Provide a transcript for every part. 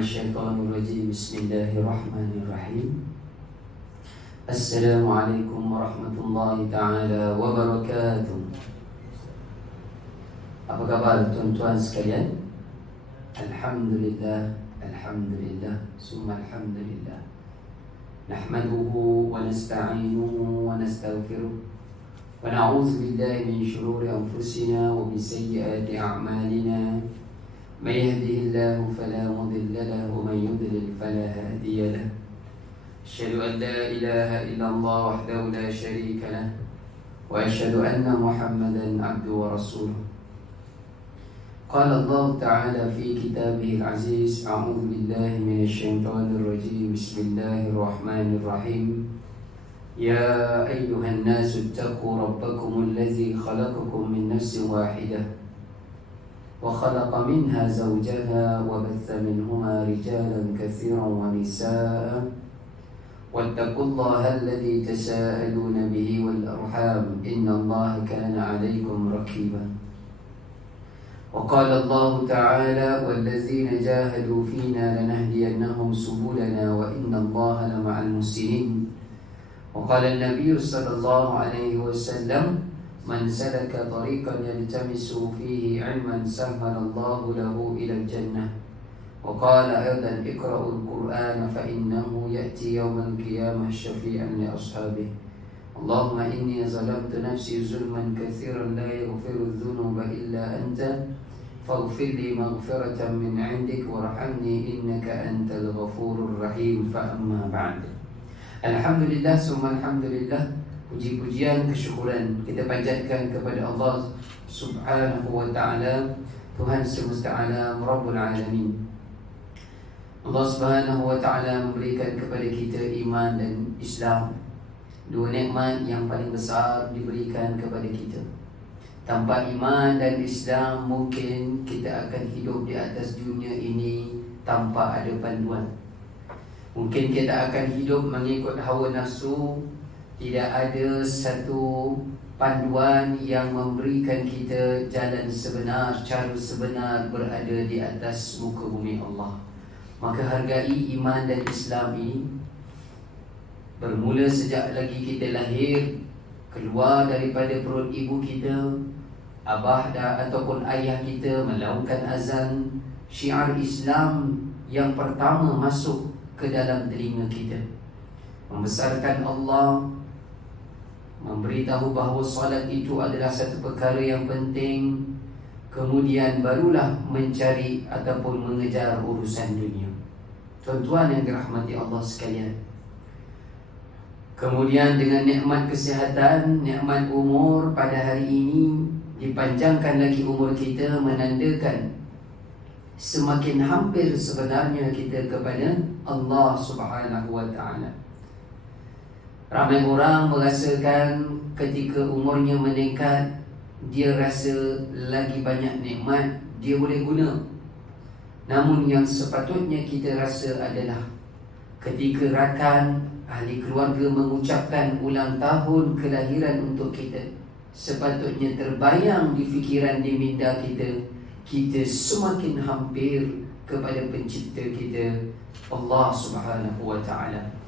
Syaitanirrajim. Bismillahirrahmanirrahim. Assalamualaikum warahmatullahi ta'ala wabarakatuh. Apa kabar tuan-tuan sekalian? Alhamdulillah, alhamdulillah, summa alhamdulillah. Nahmaduhu wa nasta'inuhu wa nastaghfiruh wa na'udzu billahi min shururi anfusina wa min sayyiati a'malina. من يهده الله فلا مضل له ومن يضلل فلا هادي له. أشهد أن لا إله إلا الله وحده لا شريك له وأشهد أن محمدا عبده ورسوله. قال الله تعالى في كتابه العزيز: أعوذ بالله من الشيطان الرجيم. بسم الله الرحمن الرحيم. يا أيها الناس اتقوا ربكم الذي خلقكم من نفس واحدة وخلق منها زوجها وبث منهما رجالا كثيرا ونساء واتقوا الله الذي تساءلون به والأرحام إن الله كان عليكم رقيبا. وقال الله تعالى: والذين جاهدوا فينا لنهدينهم سبلنا وإن الله لمع المحسنين. وقال النبي صلى الله عليه وسلم: من سلك طريقا يلتمس فيه علما سهل الله له إلى الجنة. وقال أيضا: اقرأوا القرآن فإنه يأتي يوم القيامة شفيعا لأصحابه. اللهم إني ظلمت نفسي ظلما كثيرا لا يغفر الذنوب إلا أنت فاغفر لي مغفرة من عندك وارحمني إنك أنت الغفور الرحيم. فأما بعد. Alhamdulillah summa alhamdulillah. Puji-pujian, kesyukuran kita panjatkan kepada Allah Subhanahu wa ta'ala, Tuhan semesta alam, Rabbul Alamin. Allah Subhanahu wa ta'ala memberikan kepada kita iman dan Islam, dua nikmat yang paling besar diberikan kepada kita. Tanpa iman dan Islam, mungkin kita akan hidup di atas dunia ini tanpa ada panduan. Mungkin kita akan hidup mengikut hawa nafsu. Tidak ada satu panduan yang memberikan kita jalan sebenar, cara sebenar berada di atas muka bumi Allah. Maka hargai iman dan Islam ini. Bermula sejak lagi kita lahir, keluar daripada perut ibu kita, abah ataupun ayah kita melaungkan azan, syiar Islam yang pertama masuk ke dalam telinga kita. Membesarkan Allah, memberitahu bahawa solat itu adalah satu perkara yang penting. Kemudian barulah mencari ataupun mengejar urusan dunia. Tuan-tuan yang dirahmati Allah sekalian, kemudian dengan nikmat kesihatan, nikmat umur pada hari ini, dipanjangkan lagi umur kita, menandakan semakin hampir sebenarnya kita kepada Allah Subhanahu wa ta'ala. Ramai orang merasakan ketika umurnya meningkat, dia rasa lagi banyak nikmat dia boleh guna. Namun yang sepatutnya kita rasa adalah ketika rakan, ahli keluarga mengucapkan ulang tahun kelahiran untuk kita, sepatutnya terbayang di fikiran, di minda kita, kita semakin hampir kepada pencipta kita, Allah Subhanahu wa ta'ala.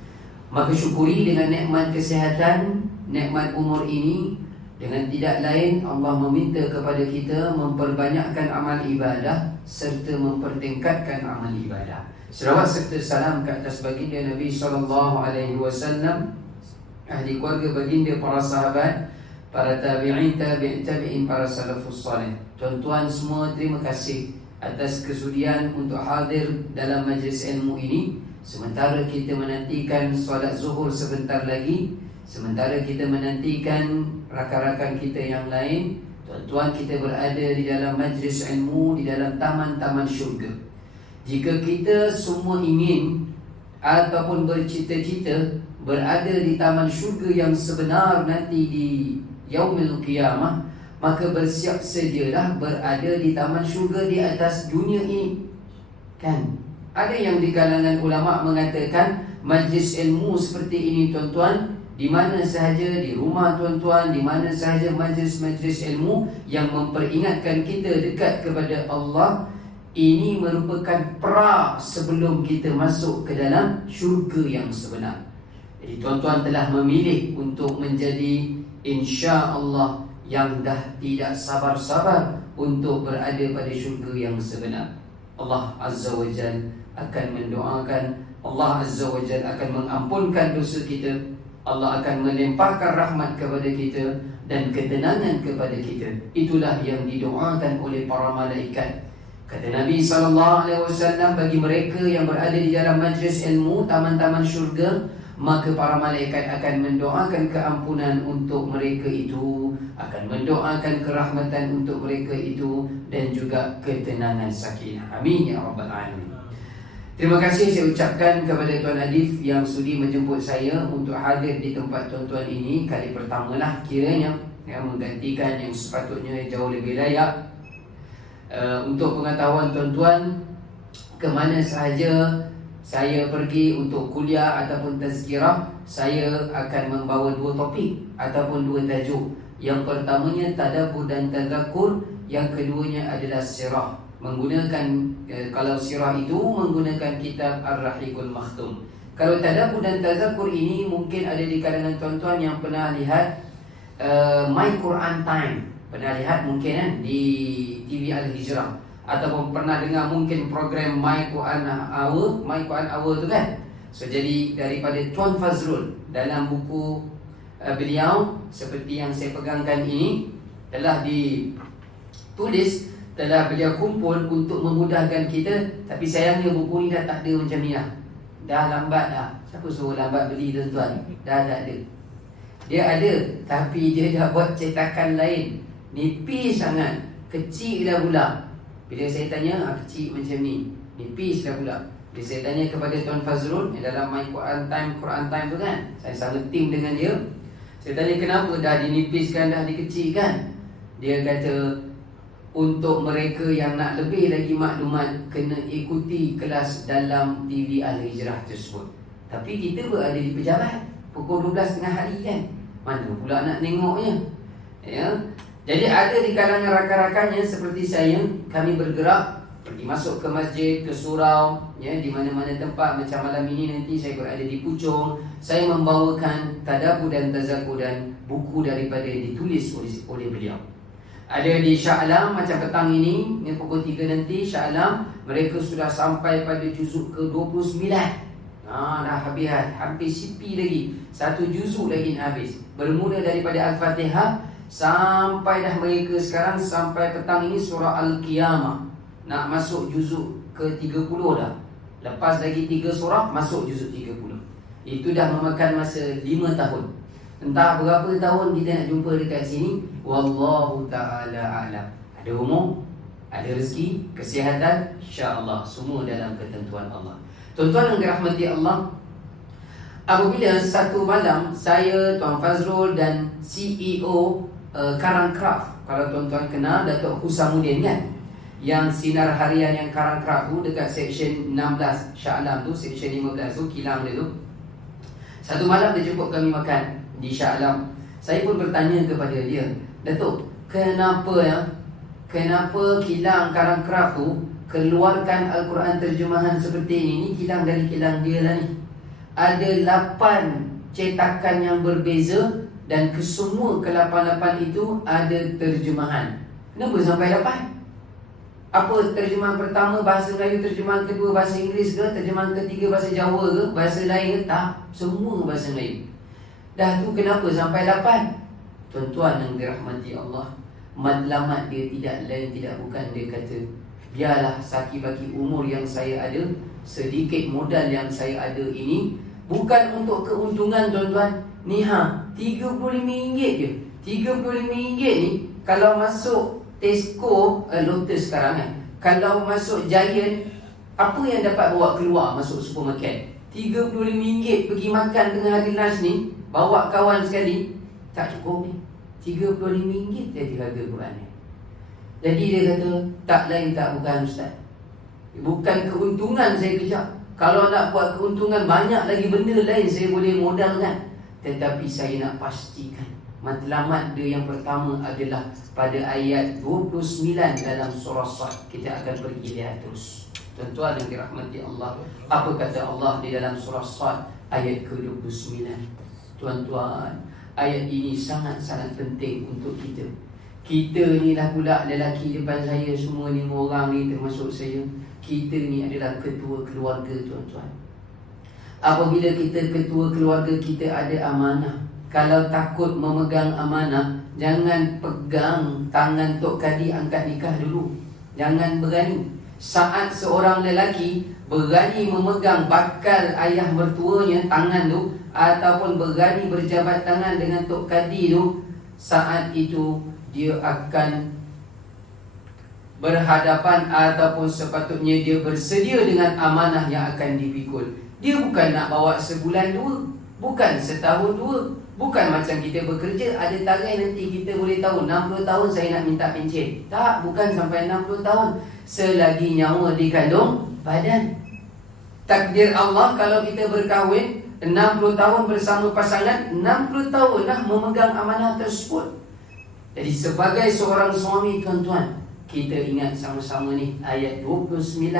Maka syukuri dengan nikmat kesihatan, nikmat umur ini. Dengan tidak lain, Allah meminta kepada kita memperbanyakkan amal ibadah serta mempertingkatkan amal ibadah. Selawat serta salam ke atas baginda Nabi SAW, ahli keluarga baginda, para sahabat, para tabi'in, tabi'in, para salafus salih. Tuan-tuan semua, terima kasih atas kesudian untuk hadir dalam majlis ilmu ini. Sementara kita menantikan solat zuhur sebentar lagi, sementara kita menantikan rakan-rakan kita yang lain, tuan-tuan, kita berada di dalam majlis ilmu, di dalam taman-taman syurga. Jika kita semua ingin ataupun bercita-cita berada di taman syurga yang sebenar nanti di yaumil qiyamah, maka bersiap sedialah berada di taman syurga di atas dunia ini. Kan? Ada yang di kalangan ulama mengatakan majlis ilmu seperti ini, tuan-tuan, di mana sahaja, di rumah tuan-tuan, di mana sahaja majlis-majlis ilmu yang memperingatkan kita dekat kepada Allah, Ini merupakan pra sebelum kita masuk ke dalam syurga yang sebenar. Jadi tuan-tuan telah memilih untuk menjadi insya-Allah yang dah tidak sabar-sabar untuk berada pada syurga yang sebenar. Allah Azza wa Jalla akan mendoakan, Allah Azza wa Jalla akan mengampunkan dosa kita, Allah akan melimpahkan rahmat kepada kita dan ketenangan kepada kita. Itulah yang didoakan oleh para malaikat. Kata Nabi SAW, bagi mereka yang berada di dalam majlis ilmu, taman-taman syurga, maka para malaikat akan mendoakan keampunan untuk mereka itu, akan mendoakan kerahmatan untuk mereka itu, dan juga ketenangan sakinah. Amin ya Rabbal Alamin. Terima kasih saya ucapkan kepada Tuan Adif yang sudi menjemput saya untuk hadir di tempat tuan-tuan ini. Kali pertama lah kiranya yang menggantikan yang sepatutnya jauh lebih layak. Untuk pengetahuan tuan-tuan, ke mana sahaja saya pergi untuk kuliah ataupun tazkirah, saya akan membawa dua topik ataupun dua tajuk. Yang pertamanya tadabbur dan tadzakur, yang keduanya adalah sirah. Menggunakan kalau sirah itu menggunakan kitab Ar-Rahiqul Makhtum. Kalau tadabbur dan tadzakur ini mungkin ada di kalangan tuan-tuan yang pernah lihat My Quran Time. Pernah lihat mungkin kan di TV Al-Hijrah, ataupun pernah dengar mungkin program My Quran Hour tu kan. So jadi daripada Tuan Fazrul dalam buku beliau seperti yang saya pegangkan ini telah ditulis, telah beliau kumpul untuk memudahkan kita. Tapi sayangnya buku ni dah tak ada macam ni lah. Dah lambat dah. Siapa suruh lambat beli tuan-tuan? Dah tak ada. Dia ada, tapi dia dah buat cetakan lain, nipis sangat, kecil dah pula. Bila saya tanya, kecil macam ni, nipis dah pula. Bila saya tanya kepada Tuan Fazrul dalam My Quran Time tu kan, saya sama tim dengan dia. Saya tanya kenapa dah dinipiskan, dah dikecilkan. Dia kata untuk mereka yang nak lebih lagi maklumat, kena ikuti kelas dalam TV Al-Hijrah tersebut. Tapi kita berada di pejabat pukul 12 tengah hari kan, mana pula nak tengoknya ya. Jadi ada di kalangan rakan-rakannya seperti saya, kami bergerak pergi masuk ke masjid, ke surau ya, di mana-mana tempat. Macam malam ini nanti saya berada di Puchong, saya membawakan tadabbur dan tazakkur dan buku daripada ditulis oleh beliau. Ada di Shah Alam macam petang ini, pukul 3 nanti Shah Alam, mereka sudah sampai pada juzuk ke-29. Dah habis, hampir sipi lagi, satu juzuk lagi nak habis. Bermula daripada Al-Fatihah sampai dah mereka sekarang sampai petang ini surah Al-Qiyamah. Nak masuk juzuk ke-30 dah. Lepas lagi 3 surah masuk juzuk 30. Itu dah memakan masa 5 tahun. Entah berapa tahun kita nak jumpa dekat sini, wallahu ta'ala a'lam. Ada umur, ada rezeki, kesihatan, insya-Allah semua dalam ketentuan Allah. Tuan-tuan yang dirahmati Allah, apabila satu malam saya, Tuan Fazrul dan CEO Karang Craft, kalau tuan-tuan kenal Datuk Husamuddin kan, yang sinar harian yang Karang Craft tu dekat seksyen 16 Shah Alam tu, seksyen 15 tu, kilang dia tu. Satu malam dia jemput kami makan di Shah Alam. Saya pun bertanya kepada dia, Datuk, kenapa kilang Karang Craft tu keluarkan Al-Quran terjemahan seperti ini? Ni kilang dari kilang dia lah ni. Ada 8 cetakan yang berbeza dan kesemua ke-8 itu ada terjemahan. Kenapa sampai 8? Apa terjemahan pertama bahasa Melayu, terjemahan kedua bahasa Inggeris ke, terjemahan ketiga bahasa Jawa ke, bahasa lain ke? Tak, semua bahasa Melayu. Dah tu kenapa sampai 8? Tuan-tuan yang dirahmati Allah, matlamat dia tidak lain tidak bukan, dia kata, biarlah saki-baki umur yang saya ada, sedikit modal yang saya ada ini, bukan untuk keuntungan tuan-tuan. Ni RM35 je. RM35 ni kalau masuk Tesco, Lotus sekarang kan, kalau masuk Giant, apa yang dapat bawa keluar masuk supermarket? RM35 pergi makan tengah hari lunch ni, bawa kawan sekali, tak cukup ni. RM35 jadi harga Quran ni. Jadi dia kata, tak lain tak bukan Ustaz, bukan keuntungan saya kejar. Kalau nak buat keuntungan, banyak lagi benda lain saya boleh modalkan. Tetapi saya nak pastikan Matlamat dia yang pertama adalah pada ayat 29 dalam surah Sad. Kita akan pergi lihat terus. Tuan-tuan yang dirahmati Allah, apa kata Allah di dalam surah Sad ayat ke-29? Tuan-tuan, ayat ini sangat-sangat penting untuk kita. Kita ni dah pula lelaki depan saya semua 5 orang ni termasuk saya. Kita ni adalah ketua keluarga, tuan-tuan. Apabila kita ketua keluarga, kita ada amanah. Kalau takut memegang amanah, jangan pegang tangan Tok Kadi angkat nikah dulu. Jangan berani. Saat seorang lelaki berani memegang bakal ayah mertuanya tangan tu, ataupun berani berjabat tangan dengan Tok Kadi tu, saat itu dia akan berhadapan ataupun sepatutnya dia bersedia dengan amanah yang akan dipikul. Dia bukan nak bawa sebulan 2, bukan setahun 2, bukan macam kita bekerja ada tarikh nanti kita boleh tahu 60 tahun saya nak minta pencen. Tak, bukan sampai 60 tahun. Selagi nyawa dikandung badan. Takdir Allah kalau kita berkahwin 60 tahun bersama pasangan, 60 tahun dah memegang amanah tersebut. Jadi sebagai seorang suami, tuan-tuan, kita ingat sama-sama ni ayat 29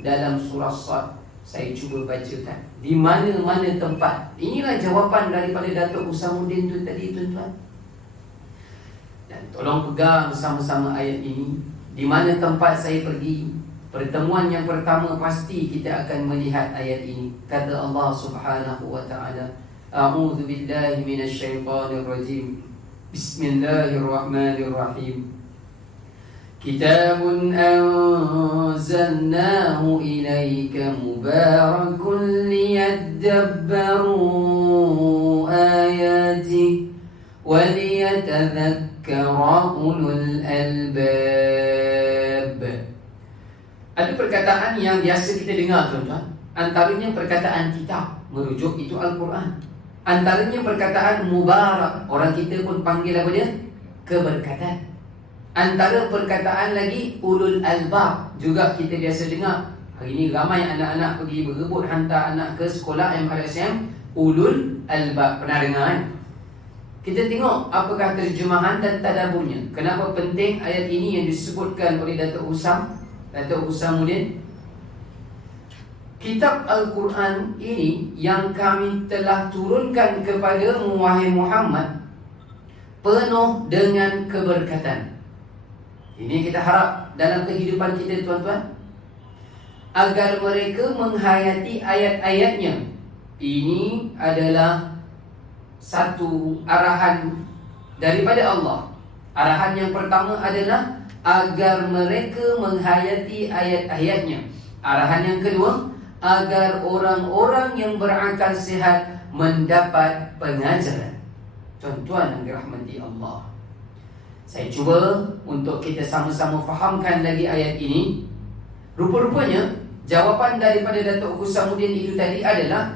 dalam surah Sad. Saya cuba bacakan di mana-mana tempat. Inilah jawapan daripada Datuk Husamuddin tu tadi, tuan-tuan. Dan tolong pegang bersama-sama ayat ini. Di mana tempat saya pergi, pertemuan yang pertama pasti kita akan melihat ayat ini. Kata Allah Subhanahu wa taala, A'udzu billahi minasyaitonir rajim. Bismillahirrahmanirrahim. Kitabun anzalnahu ilaika mubarakun liyadabbaru ayati wa liyatadhakkara ulul albab. Ada perkataan yang biasa kita dengar, tuan-tuan. Antaranya perkataan kitab, merujuk itu Al-Quran. Antaranya perkataan mubarak, orang kita pun panggil apa dia? Keberkatan. Antara perkataan lagi ulul albab, juga kita biasa dengar. Hari ini ramai anak-anak pergi berebut hantar anak ke sekolah MRSM, ulul albab. Pernah dengar kan? Kita tengok apakah terjemahan dan tadaburnya. Kenapa penting ayat ini yang disebutkan oleh Datuk Husamuddin? Kitab Al-Quran ini yang kami telah turunkan kepadamu, wahai Muhammad, penuh dengan keberkatan. Ini kita harap dalam kehidupan kita, tuan-tuan, agar mereka menghayati ayat-ayatnya. Ini adalah satu arahan daripada Allah. Arahan yang pertama adalah agar mereka menghayati ayat-ayatnya. Arahan yang kedua, agar orang-orang yang berakal sihat mendapat pengajaran. Tuan-tuan yang dirahmati Allah, saya cuba untuk kita sama-sama fahamkan lagi ayat ini. Rupa-rupanya jawapan daripada Datuk Husamuddin itu tadi adalah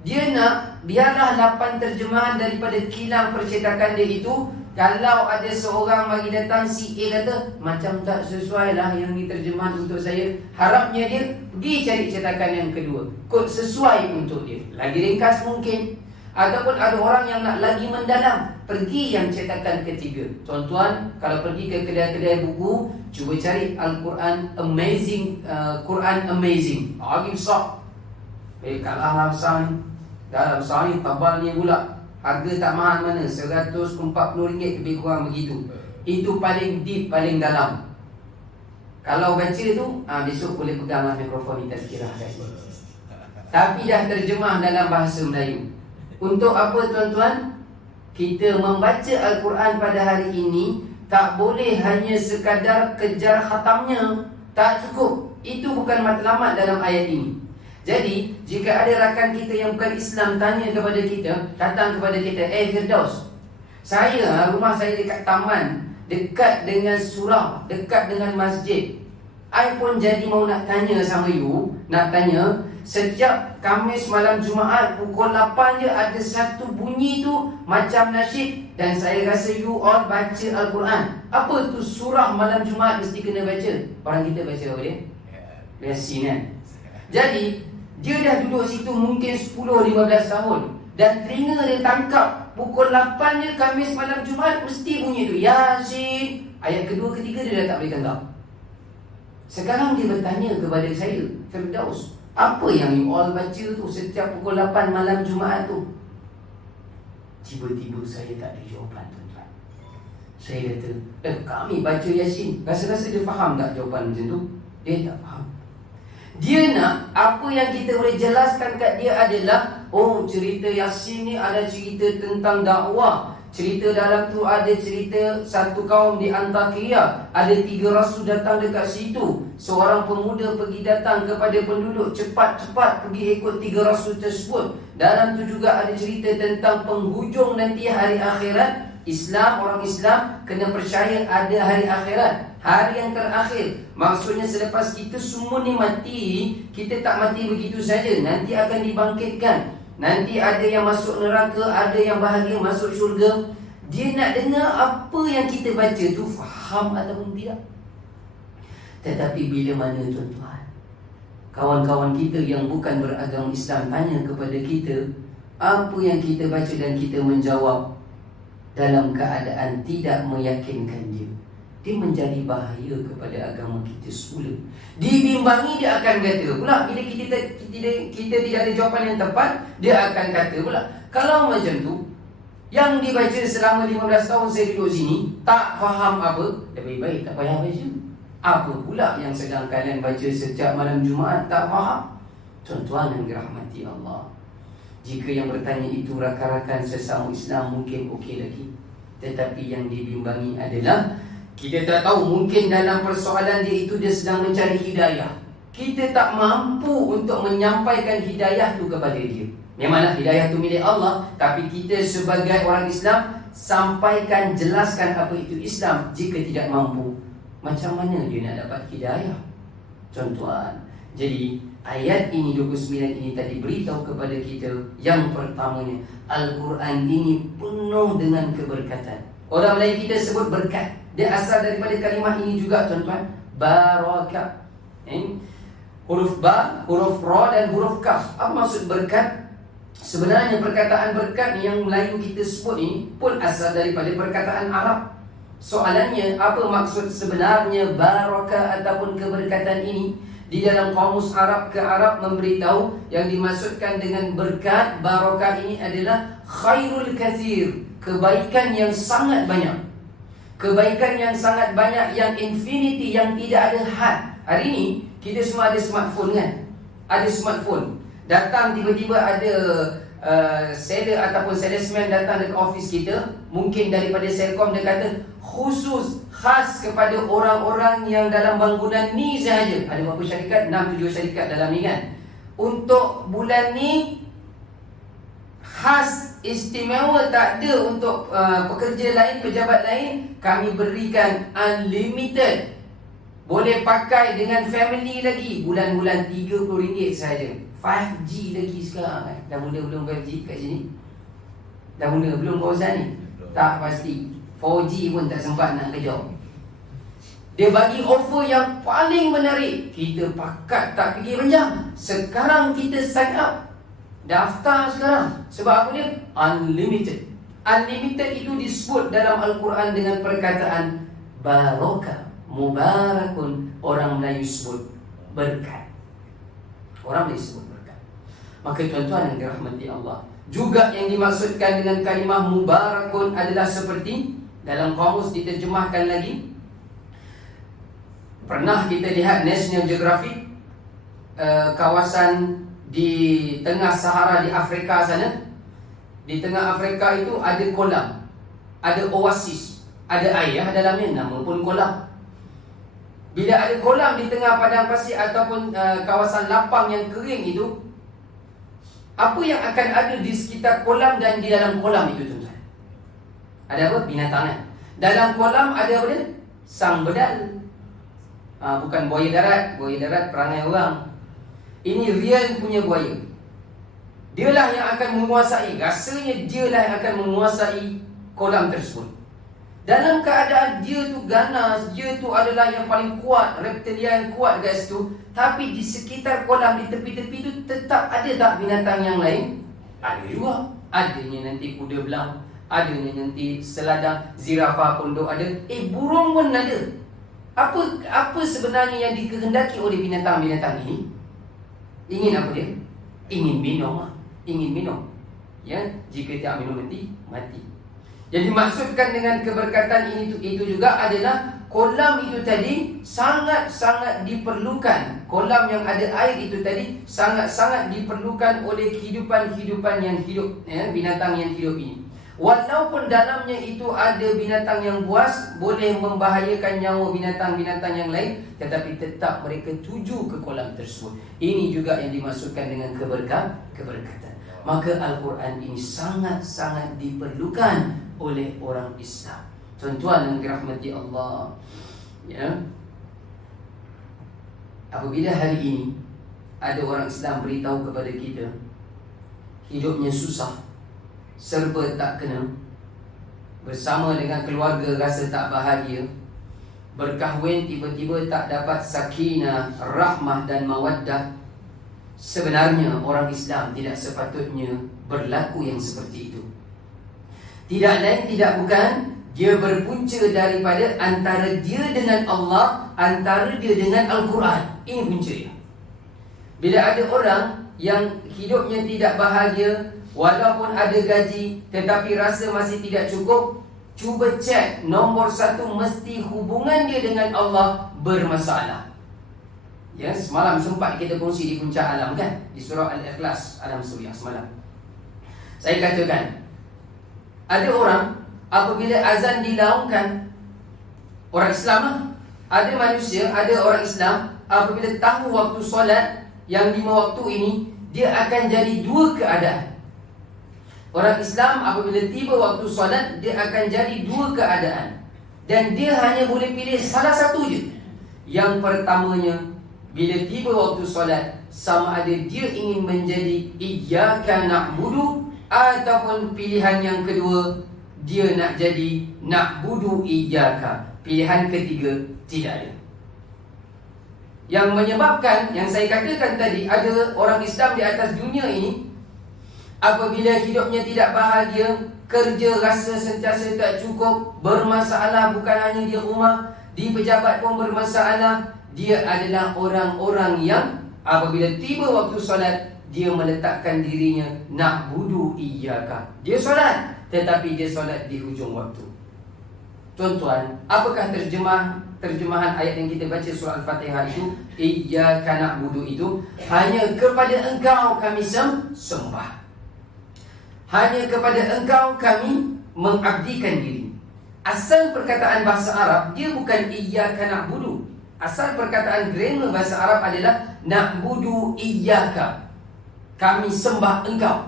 dia nak biarlah 8 terjemahan daripada kilang percetakan dia itu. Kalau ada seorang bagi datang, si A kata macam tak sesuai lah yang diterjemahan untuk saya, harapnya dia pergi cari cetakan yang kedua, kod sesuai untuk dia, lagi ringkas mungkin. Ataupun ada orang yang nak lagi mendalam, pergi yang cetakan ketiga. Tuan-tuan, kalau pergi ke kedai-kedai buku, cuba cari Al-Quran Amazing, Quran Amazing, lagi besar. Kalah dalam sahih tabalnya pula. Harga tak mahal mana, RM140 lebih kurang begitu. Itu paling deep, paling dalam. Kalau baca tu, besok boleh peganglah mikrofon ni tazkirah. Tapi dah terjemah dalam bahasa Melayu. Untuk apa, tuan-tuan? Kita membaca Al-Quran pada hari ini tak boleh hanya sekadar kejar khatamnya. Tak cukup. Itu bukan matlamat dalam ayat ini. Jadi, jika ada rakan kita yang bukan Islam tanya kepada kita, datang kepada kita, Firdaus, rumah saya dekat taman, dekat dengan surau, dekat dengan masjid. I pun jadi mau nak tanya sama you, nak tanya, setiap Khamis malam Jumaat pukul 8 je ada satu bunyi tu macam nasyid, dan saya rasa you all baca Al-Quran. Apa tu surah malam Jumaat mesti kena baca? Orang kita baca apa dia? Yasin kan? Jadi dia dah duduk situ mungkin 10-15 tahun. Dan telinga dia tangkap. Pukul 8 je Khamis malam Jumaat mesti bunyi tu Yasin. Ayat kedua ketiga dia dah tak boleh tangkap. Sekarang dia bertanya kepada saya, Firdaus, apa yang you all baca tu setiap pukul 8 malam Jumaat tu? Tiba-tiba saya tak ada jawapan, tuan-tuan. Saya kata, kami baca Yasin. Rasa-rasa dia faham tak jawapan macam tu? Dia tak faham. Dia nak apa yang kita boleh jelaskan kat dia adalah, oh, cerita Yasin ni ada cerita tentang dakwah. Cerita dalam tu ada cerita satu kaum di Antakya. Ada 3 rasul datang dekat situ. Seorang pemuda pergi datang kepada penduduk, cepat-cepat pergi ikut 3 rasul tersebut. Dalam tu juga ada cerita tentang penghujung nanti hari akhirat. Orang Islam kena percaya ada hari akhirat, hari yang terakhir. Maksudnya selepas kita semua ni mati, kita tak mati begitu saja. Nanti akan dibangkitkan. Nanti ada yang masuk neraka, ada yang bahagia masuk syurga. Dia nak dengar apa yang kita baca tu faham ataupun tidak. Tetapi bila mana, tuan-tuan, kawan-kawan kita yang bukan beragama Islam tanya kepada kita apa yang kita baca dan kita menjawab dalam keadaan tidak meyakinkan dia, dia menjadi bahaya kepada agama kita semula. Dibimbangi dia akan kata pula, bila kita tidak ada jawapan yang tepat, dia akan kata pula, kalau macam tu, yang dibaca selama 15 tahun saya duduk sini tak faham apa, lebih baik tak payah baca. Apa pula yang sedang kalian baca setiap malam Jumaat tak faham? Tuan-tuan yang dirahmati Allah, jika yang bertanya itu rakan-rakan sesama Islam mungkin okey lagi. Tetapi yang dibimbangi adalah, kita tak tahu, mungkin dalam persoalan dia itu dia sedang mencari hidayah. Kita tak mampu untuk menyampaikan hidayah tu kepada dia. Memanglah hidayah tu milik Allah, tapi kita sebagai orang Islam sampaikan, jelaskan apa itu Islam. Jika tidak mampu, macam mana dia nak dapat hidayah? Tuan-tuan, jadi ayat ini 29 ini tadi beritahu kepada kita yang pertamanya, Al-Quran ini penuh dengan keberkatan. Orang Melayu kita sebut berkat. Dia asal daripada kalimah ini juga, tuan-tuan, barakah. Huruf ba, huruf ra dan huruf kaf. Apa maksud berkat? Sebenarnya perkataan berkat yang Melayu kita sebut ini pun asal daripada perkataan Arab. Soalannya, apa maksud sebenarnya barakah ataupun keberkatan ini? Di dalam kamus Arab ke Arab memberitahu yang dimaksudkan dengan berkat, barakah ini adalah khairul kathir, kebaikan yang sangat banyak. Kebaikan yang sangat banyak, yang infinity, yang tidak ada had. Hari ini kita semua ada smartphone kan? Ada smartphone. Datang tiba-tiba ada seller ataupun salesman datang dekat office kita, mungkin daripada Selcom, dia kata khusus khas kepada orang-orang yang dalam bangunan ni sahaja. Ada berapa syarikat? 6-7 syarikat dalam ni kan. Untuk bulan ni khas istimewa, tak ada untuk pekerja lain, pejabat lain. Kami berikan unlimited, boleh pakai dengan family lagi. Bulan-bulan RM30 sahaja. 5G lagi sekarang kan. Dah mula belum 5G kat sini? Dah mula belum kawasan ni? Tak pasti. 4G pun tak sempat nak kejar. Dia bagi offer yang paling menarik. Kita pakat tak fikir panjang. Sekarang kita sign up, daftar sekarang. Sebab apa dia? Unlimited. Unlimited itu disebut dalam Al-Quran dengan perkataan barakah, mubarakun. Orang Melayu sebut berkat. Orang Melayu sebut berkat. Maka tuan-tuan yang dirahmati Allah, juga yang dimaksudkan dengan kalimah mubarakun adalah seperti dalam kamus diterjemahkan lagi. Pernah kita lihat National Geographic, kawasan di tengah Sahara di Afrika sana. Di tengah Afrika itu ada kolam, ada oasis, ada air dalamnya, nama pun kolam. Bila ada kolam di tengah padang pasir ataupun kawasan lapang yang kering itu, apa yang akan ada di sekitar kolam dan di dalam kolam itu, tuan-tuan? Ada apa? Binatang kan? Dalam kolam ada apa dia? Sang bedal. Bukan buaya darat. Buaya darat perangai orang. Ini real punya buaya. Dialah yang akan menguasai. Rasanya dialah yang akan menguasai kolam tersebut. Dalam keadaan dia tu ganas, dia tu adalah yang paling kuat, reptilia yang kuat dekat situ. Tapi di sekitar kolam, di tepi-tepi tu tetap ada tak binatang yang lain? Ada juga. Adanya nanti kuda belang, adanya nanti seladang, zirafah pun ada. Burung pun ada. Apa sebenarnya yang dikehendaki oleh binatang-binatang ini? Ingin apa dia? Ingin minum. Ingin minum. Ya, jika tak minum nanti mati. Yang dimaksudkan dengan keberkatan itu juga adalah kolam itu tadi sangat-sangat diperlukan. Kolam yang ada air itu tadi sangat-sangat diperlukan oleh kehidupan-kehidupan yang hidup, ya, binatang yang hidup ini. Walaupun dalamnya itu ada binatang yang buas, boleh membahayakan nyawa binatang-binatang yang lain, tetapi tetap mereka tuju ke kolam tersebut. Ini juga yang dimaksudkan dengan keberkatan. Maka Al-Quran ini sangat-sangat diperlukan oleh orang Islam. Tuan-tuan yang dirahmati Allah, ya, apabila hari ini ada orang Islam beritahu kepada kita hidupnya susah, serba tak kena, bersama dengan keluarga rasa tak bahagia, berkahwin tiba-tiba tak dapat sakinah, rahmah dan mawaddah, sebenarnya orang Islam tidak sepatutnya berlaku yang seperti itu. Tidak lain tidak bukan, dia berpunca daripada antara dia dengan Allah, antara dia dengan Al-Quran. Ini punca dia. Bila ada orang yang hidupnya tidak bahagia, walaupun ada gaji tetapi rasa masih tidak cukup, cuba cek, nombor satu mesti hubungan dia dengan Allah bermasalah. Ya, semalam sempat kita kongsi di puncak alam kan, di surah Al-Ikhlas, alam suriah semalam. Saya katakan, ada orang apabila azan dilaungkan, orang Islam lah, ada manusia, ada orang Islam apabila tahu waktu solat yang 5 waktu ini, dia akan jadi dua keadaan. Orang Islam apabila tiba waktu solat, dia akan jadi dua keadaan, dan dia hanya boleh pilih salah satu je. Yang pertamanya, bila tiba waktu solat, sama ada dia ingin menjadi iyyaka na'budu, ataupun pilihan yang kedua, dia nak jadi na'budu iyyaka. Pilihan ketiga tidak ada. Yang menyebabkan, yang saya katakan tadi, ada orang Islam di atas dunia ini, apabila hidupnya tidak bahagia, kerja rasa sentiasa tak cukup, bermasalah bukan hanya di rumah, di pejabat pun bermasalah. Dia adalah orang-orang yang apabila tiba waktu solat, dia meletakkan dirinya na'budu iyyaka. Dia solat, tetapi dia solat di hujung waktu. Tuan-tuan, apakah terjemahan ayat yang kita baca surah Al-Fatihah itu? Iyyaka na'budu itu hanya kepada Engkau kami sembah. Hanya kepada Engkau kami mengabdikan diri. Asal perkataan bahasa Arab dia bukan iyyaka na'budu. Asal perkataan grammar bahasa Arab adalah na'budu iyyaka. Kami sembah Engkau.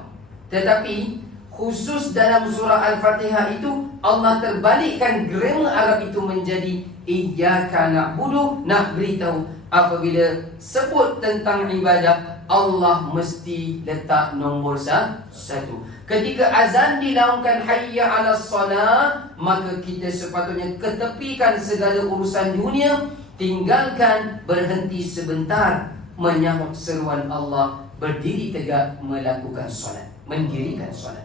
Tetapi khusus dalam surah Al-Fatihah itu, Allah terbalikkan grammar Arab itu menjadi iyyaka na'budu. Nak beritahu apabila sebut tentang ibadah, Allah mesti letak nombor satu. Ketika azan dilaungkan hayya 'alas salah, maka kita sepatutnya ketepikan segala urusan dunia, tinggalkan, berhenti sebentar, menyahut seruan Allah, berdiri tegak melakukan solat, mendirikan solat.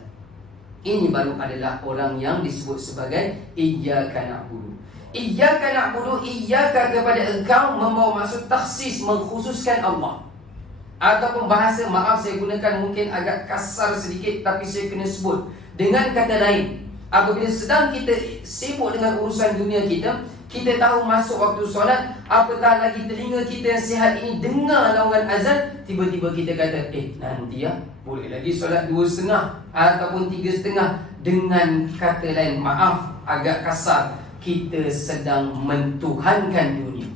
Ini baru adalah orang yang disebut sebagai iyyaka na'budu. Iyyaka na'budu, iyyaka kepada Engkau membawa maksud takhsis, mengkhususkan Allah. Ataupun bahasa, maaf saya gunakan mungkin agak kasar sedikit, tapi saya kena sebut dengan kata lain. Apabila sedang kita sibuk dengan urusan dunia kita, kita tahu masuk waktu solat, apatah lagi telinga kita yang sihat ini dengar laungan azan, tiba-tiba kita kata, nanti ya, boleh lagi solat 2.5 ataupun 3.5. Dengan kata lain, maaf agak kasar, kita sedang mentuhankan dunia,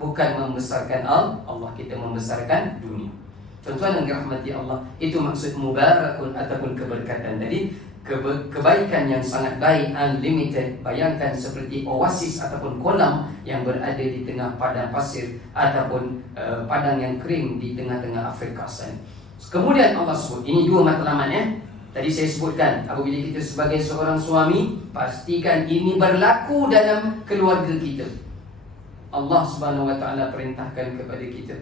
bukan membesarkan Allah. Kita membesarkan dunia. Tuan-tuan yang dirahmati Allah, itu maksud mubarakun ataupun keberkatan tadi. Kebaikan yang sangat baik, unlimited. Bayangkan seperti oasis ataupun kolam yang berada di tengah padang pasir ataupun padang yang kering di tengah-tengah Afrika sana. Kemudian Allah sebut, ini dua matlamat ya. Tadi saya sebutkan, apabila kita sebagai seorang suami, pastikan ini berlaku dalam keluarga kita. Allah Subhanahu Wa Taala perintahkan kepada kita,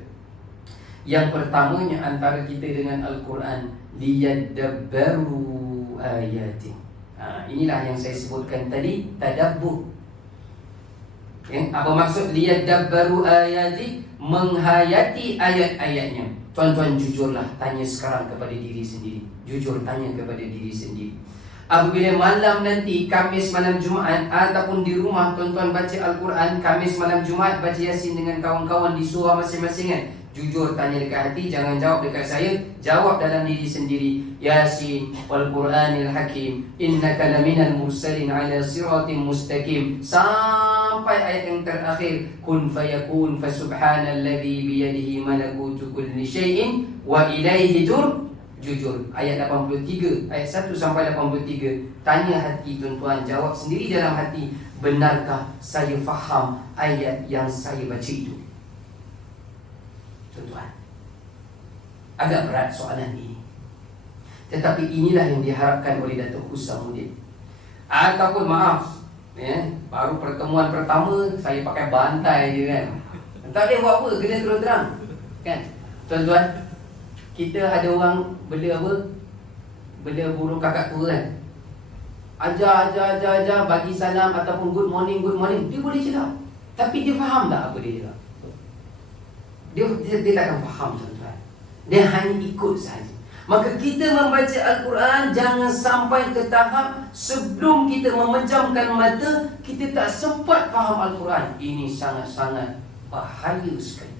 Yang pertamanya antara kita dengan Al-Quran, liyadabbaru ayati. Inilah yang saya sebutkan tadi, tadabbur. Apa maksud liyadabbaru ayati? Menghayati ayat-ayatnya. Tuan-tuan jujurlah, tanya sekarang kepada diri sendiri. Jujur tanya kepada diri sendiri. Apabila malam nanti, Khamis malam Jumaat, ataupun di rumah tuan-tuan baca Al-Quran, Khamis malam Jumaat baca Yasin dengan kawan-kawan di surah masing-masing kan? Jujur tanya dekat hati, jangan jawab dekat saya. Jawab dalam diri sendiri. Yasin wal Quranil Hakim, innaka laminal mursalin ala siratim mustaqim, sampai ayat yang terakhir, kun fayakun fasubhanalladzi biyadihi malakutu kulli syai'in wa ilaihi Jujur, ayat 83, ayat 1 sampai 83. Tanya hati tuan-tuan, jawab sendiri dalam hati, benarkah saya faham ayat yang saya baca itu? Tuan-tuan, agak berat soalan ini, tetapi inilah yang diharapkan oleh Datuk Husamuddin. Ataupun maaf, baru pertemuan pertama saya pakai bantai je kan. Tak boleh buat apa, kena terus terang kan. Tuan-tuan, kita ada orang bela apa? Bela burung kakak tua kan. Ajar, bagi salam ataupun good morning. Dia boleh cakap, tapi dia faham tak apa dia cakap? Dia takkan faham tuan-tuan. Dia hanya ikut saja. Maka kita membaca Al-Quran, jangan sampai ke tahap sebelum kita memejamkan mata, kita tak sempat faham Al-Quran. Ini sangat-sangat bahaya sekali,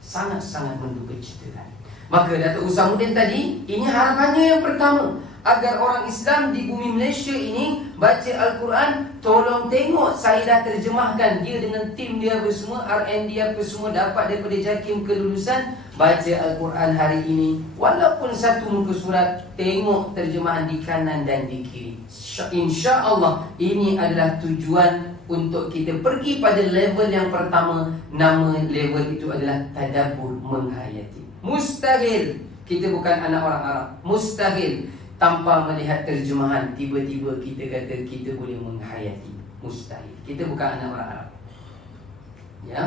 sangat-sangat menduga cita. Maka Datuk Husamuddin tadi, ini harapannya yang pertama, agar orang Islam di bumi Malaysia ini baca Al-Quran. Tolong tengok, saya dah terjemahkan, dia dengan tim dia bersama, R&D apa semua dapat daripada JAKIM kelulusan. Baca Al-Quran hari ini, walaupun satu muka surat, tengok terjemahan di kanan dan di kiri. InsyaAllah ini adalah tujuan untuk kita pergi pada level yang pertama. Nama level itu adalah tadabbur, menghayati. Mustahil kita bukan anak orang Arab. Mustahil tanpa melihat terjemahan tiba-tiba kita kata kita boleh menghayati. Mustahil. Kita bukan anak orang Arab. Ya.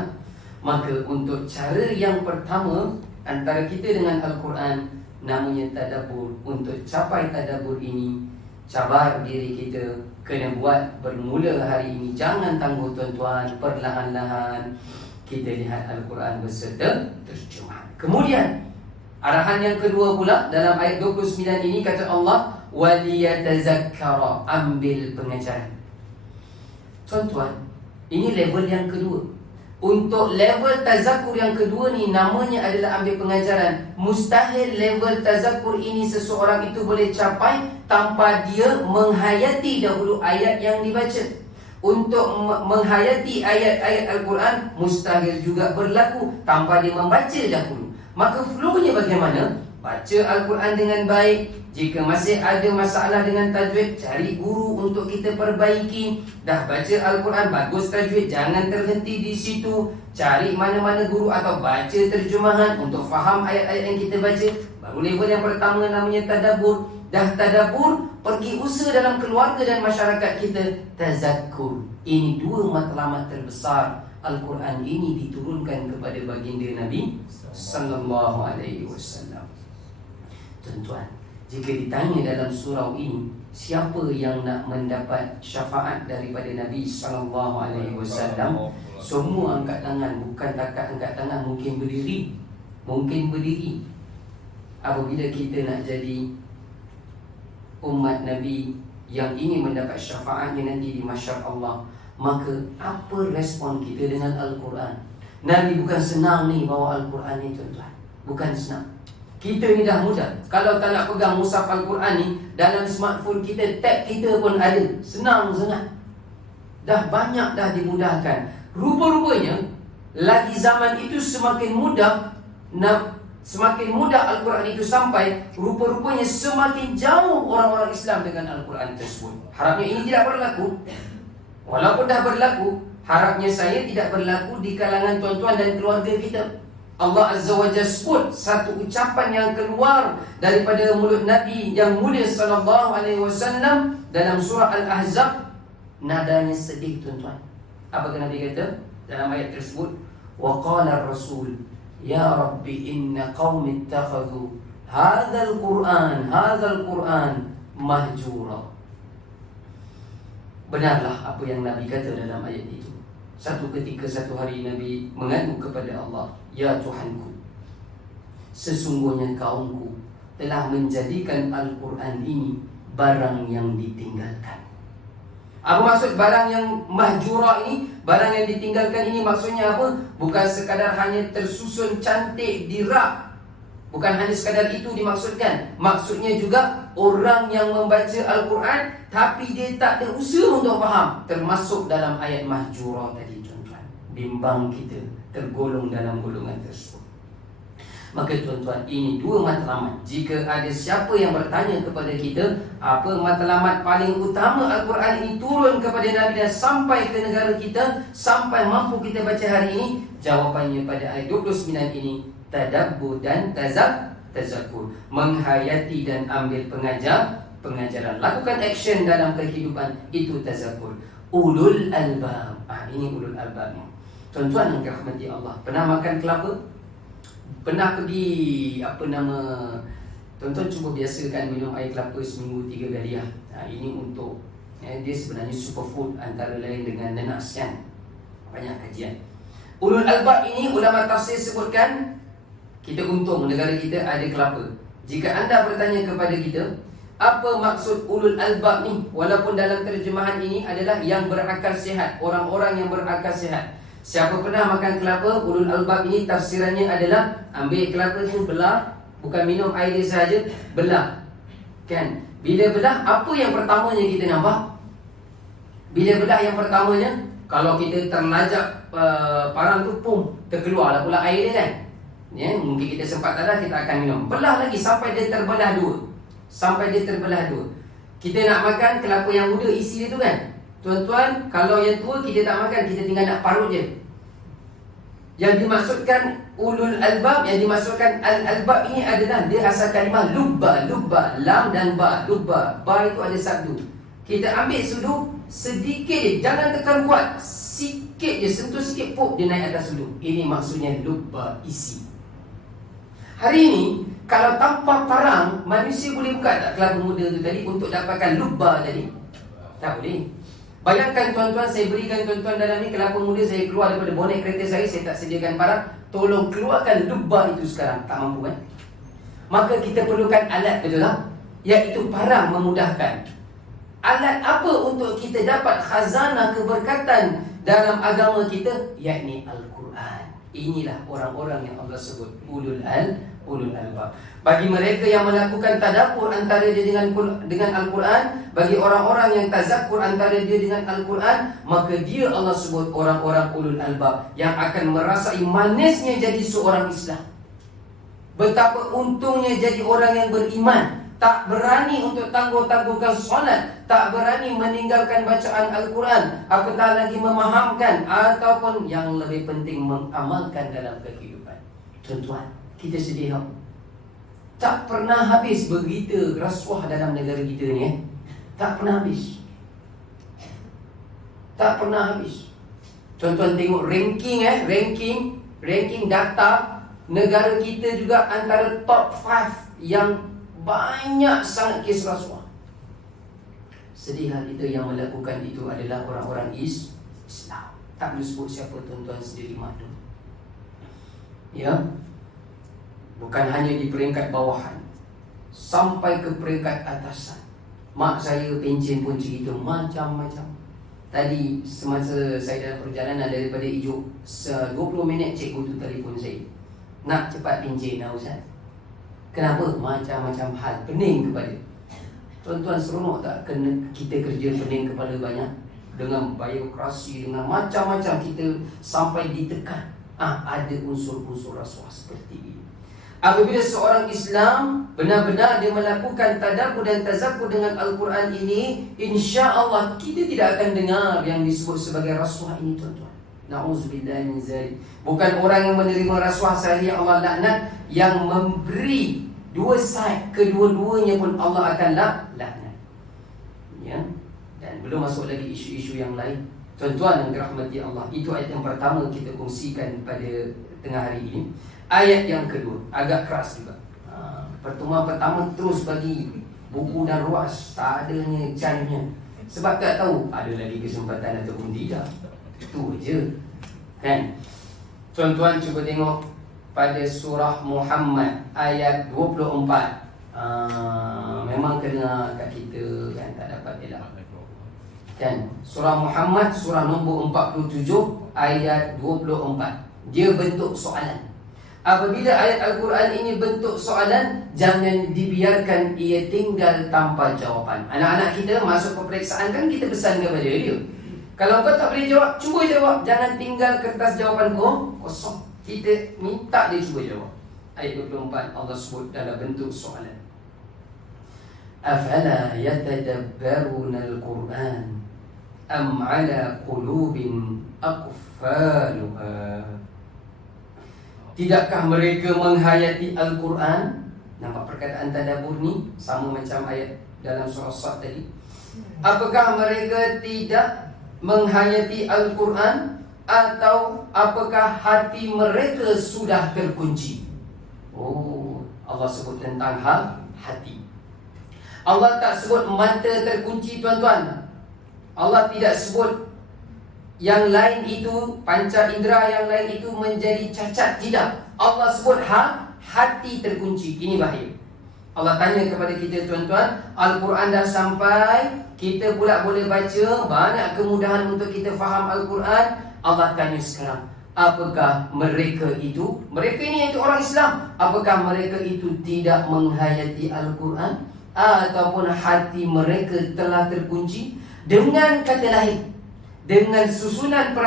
Maka untuk cara yang pertama antara kita dengan Al-Quran, namanya tadabbur. Untuk capai tadabbur ini, cabar diri kita, kena buat bermula hari ini. Jangan tangguh tuan-tuan, perlahan-lahan kita lihat Al-Quran beserta terjemahan. Kemudian arahan yang kedua pula dalam ayat 29 ini, kata Allah, waliyatazakkara, ambil pengajaran. Tuan-tuan, ini level yang kedua. Untuk level tazakkur yang kedua ni, namanya adalah ambil pengajaran. Mustahil level tazakkur ini seseorang itu boleh capai tanpa dia menghayati dahulu ayat yang dibaca. Untuk menghayati ayat-ayat Al-Quran mustahil juga berlaku tanpa dia membaca dahulu. Maka flow-nya bagaimana? Baca Al-Quran dengan baik. Jika masih ada masalah dengan tajwid, cari guru untuk kita perbaiki. Dah baca Al-Quran, bagus tajwid, jangan terhenti di situ. Cari mana-mana guru atau baca terjemahan untuk faham ayat-ayat yang kita baca. Baru level yang pertama namanya tadabbur. Dah tadabbur, pergi usaha dalam keluarga dan masyarakat kita, tazakkur. Ini dua matlamat terbesar. Al-Quran ini diturunkan kepada baginda Nabi sallallahu alaihi wasallam. Tuan-tuan, jika ditanya dalam surau ini, siapa yang nak mendapat syafaat daripada Nabi sallallahu alaihi wasallam, semua angkat tangan. Bukan takat angkat tangan, mungkin berdiri. Mungkin berdiri. Apabila kita nak jadi umat Nabi yang ingin mendapat syafaatnya nanti di mahsyar Allah, maka apa respon kita dengan Al-Quran? Nabi bukan senang ni bawa Al-Quran ni tuan-tuan. Bukan senang. Kita ni dah mudah. Kalau tak nak pegang mushaf Al-Quran ni, dalam smartphone kita, tab kita pun ada. Senang sangat. Dah banyak dah dimudahkan. Rupa-rupanya, lagi zaman itu semakin mudah, semakin mudah Al-Quran itu sampai, rupa-rupanya semakin jauh orang-orang Islam dengan Al-Quran tersebut. Harapnya ini tidak berlaku. Walaupun dah berlaku, harapnya saya tidak berlaku di kalangan tuan-tuan dan keluarga kita. Allah Azza wa Jalla sebut satu ucapan yang keluar daripada mulut Nabi yang mulia sallallahu alaihi wasallam dalam surah Al-Ahzab. Nadanya sedih tuan-tuan. Apa Nabi kata dalam ayat tersebut? Wa qala ar-rasul Ya Rabbi inna qaumi ittakhadhu hadzal Qur'an mahjura. Benarlah apa yang Nabi kata dalam ayat itu. Satu ketika, satu hari Nabi mengadu kepada Allah, Ya Tuhanku, sesungguhnya kaumku telah menjadikan Al-Quran ini barang yang ditinggalkan. Apa maksud barang yang mahjura ini? Barang yang ditinggalkan ini maksudnya apa? Bukan sekadar hanya tersusun cantik di rak. Bukan hanya sekadar itu dimaksudkan. Maksudnya juga orang yang membaca Al-Quran tapi dia tak ada usaha untuk faham. Termasuk dalam ayat mahjura tadi, tuan-tuan. Bimbang kita tergolong dalam golongan tersebut. Maka tuan-tuan, ini dua matlamat. Jika ada siapa yang bertanya kepada kita, apa matlamat paling utama Al-Quran ini turun kepada Nabi dan sampai ke negara kita, sampai mampu kita baca hari ini, jawapannya pada ayat 29 ini, tadabbur dan tazakkur. Menghayati dan ambil pengajaran. Lakukan action dalam kehidupan, itu tazakkur. Ulul albab. Ini ulul albabnya. Tuan-tuan yang dirahmati Allah, pernah makan kelapa? Pernah pergi tuan-tuan cuba biasakan minum air kelapa seminggu 3 kali ya. Ini untuk dia sebenarnya superfood antara lain dengan nanas kan. Banyak kajian. Ulul albab ini ulama tafsir sebutkan, kita untung negara kita ada kelapa. Jika anda bertanya kepada kita, apa maksud ulul albab ni? Walaupun dalam terjemahan ini adalah yang berakal sihat, orang-orang yang berakal sihat. Siapa pernah makan kelapa, ulul albab ini tafsirannya adalah ambil kelapa tu belah, bukan minum air dia sahaja, belah. Kan? Bila belah, apa yang pertamanya kita nampak? Bila belah yang pertamanya, kalau kita terlajak parang tu pum, terkeluarlah pula air dia kan. Ya, mungkin kita sempat tak ada, kita akan minum. Belah lagi sampai dia terbelah dua. Kita nak makan kelapa yang muda, isi dia tu kan. Tuan-tuan, kalau yang tua kita tak makan, kita tinggal nak parut je. Yang dimaksudkan ulul albab, yang dimaksudkan al-albab ini adalah dia asal kalimah lubba, lam dan ba, lubba. Ba itu ada sabdu. Kita ambil sudu sedikit je, jangan tekan kuat, sikit je, sentuh sikit pop dia naik atas sudu. Ini maksudnya lubba, isi. Hari ini, kalau tanpa parang, manusia boleh buka tak kelapa muda tu tadi untuk dapatkan lubba tadi? Tak boleh. Bayangkan tuan-tuan, saya berikan tuan-tuan dalam ni kelapa muda, saya keluar daripada bonet kereta saya tak sediakan parang, tolong keluarkan lubba itu sekarang. Tak mampu kan? Maka kita perlukan alat, betul tak? Iaitu parang memudahkan. Alat apa untuk kita dapat khazanah keberkatan dalam agama kita? Yakni Al-Quran. Inilah orang-orang yang Allah sebut ulul albab. Bagi mereka yang melakukan tadabbur antara dia dengan Al-Quran, bagi orang-orang yang tazakkur antara dia dengan Al-Quran, maka dia Allah sebut orang-orang ulul albab yang akan merasai manisnya jadi seorang Islam. Betapa untungnya jadi orang yang beriman, tak berani untuk tangguh-tangguhkan solat, tak berani meninggalkan bacaan Al-Quran, apatah lagi memahamkan ataupun yang lebih penting mengamalkan dalam kehidupan. Tuan-tuan, kita sedih tak pernah habis berita rasuah dalam negara kita ni. Tak pernah habis. Tuan-tuan tengok ranking data negara kita juga antara top 5 yang banyak sangat kes rasuah. Sedih kita yang melakukan itu adalah orang-orang Islam. Tak perlu sebut siapa, tuan-tuan sendiri maklum. Ya. Bukan hanya di peringkat bawahan, sampai ke peringkat atasan. Mak saya pencen pun cerita macam-macam. Tadi semasa saya dalam perjalanan daripada Ijuk, 20 minit cikgu tu telefon saya, nak cepat pencen lah Ustaz. Kenapa? Macam-macam hal, pening kepala. Tuan-tuan, seronok tak kena kita kerja pening kepala banyak? Dengan biokrasi, dengan macam-macam kita sampai ditekan. Ada unsur-unsur rasuah seperti ini. Apabila seorang Islam benar-benar dia melakukan tadabbur dan tazakkur dengan Al-Quran ini, insya-Allah kita tidak akan dengar yang disebut sebagai rasuah ini, tuan-tuan. Na'udzubillah min zalik. Bukan orang yang menerima rasuah sahaja Allah laknat, yang memberi dua side, kedua-duanya pun Allah akan laknat. Ya. Dan belum masuk lagi isu-isu yang lain. Tuan-tuan yang dirahmati Allah, itu ayat yang pertama kita kongsikan pada tengah hari ini. Ayat yang kedua agak keras juga. Pertemuan pertama terus bagi buku dan ruas, tak adanya cannya. Sebab tak tahu ada lagi kesempatan ataupun tidak. Itu je kan. Tuan-tuan cuba tengok pada surah Muhammad ayat 24. Memang kena kat kita kan, tak dapat elak kan. Surah Muhammad surah nombor 47 ayat 24. Dia bentuk soalan. Apabila ayat Al-Quran ini bentuk soalan, jangan dibiarkan ia tinggal tanpa jawapan. Anak-anak kita masuk peperiksaan kan kita pesan kepada dia, kalau kau tak boleh jawab, cuba jawab. Jangan tinggal kertas jawapan kau kosong. Kita minta dia cuba jawab. Ayat 24 Allah sebut dalam bentuk soalan. Afala yatadabbaruna al-Quran am ala qulubin aqfaluha. Tidakkah mereka menghayati Al-Quran? Nampak perkataan tadabbur ni sama macam ayat dalam surah Sad tadi. Apakah mereka tidak menghayati Al-Quran, atau apakah hati mereka sudah terkunci? Oh, Allah sebut tentang hati. Allah tak sebut mata terkunci, tuan-tuan. Allah tidak sebut yang lain itu, panca indera yang lain itu menjadi cacat. Tidak. Allah sebut hati terkunci. Ini bahaya. Allah tanya kepada kita, tuan-tuan, Al-Quran dah sampai, kita pula boleh baca, banyak kemudahan untuk kita faham Al-Quran. Allah tanya sekarang, apakah mereka itu, mereka ini itu orang Islam, apakah mereka itu tidak menghayati Al-Quran, ataupun hati mereka telah terkunci? Dengan kata lain, dengan susunan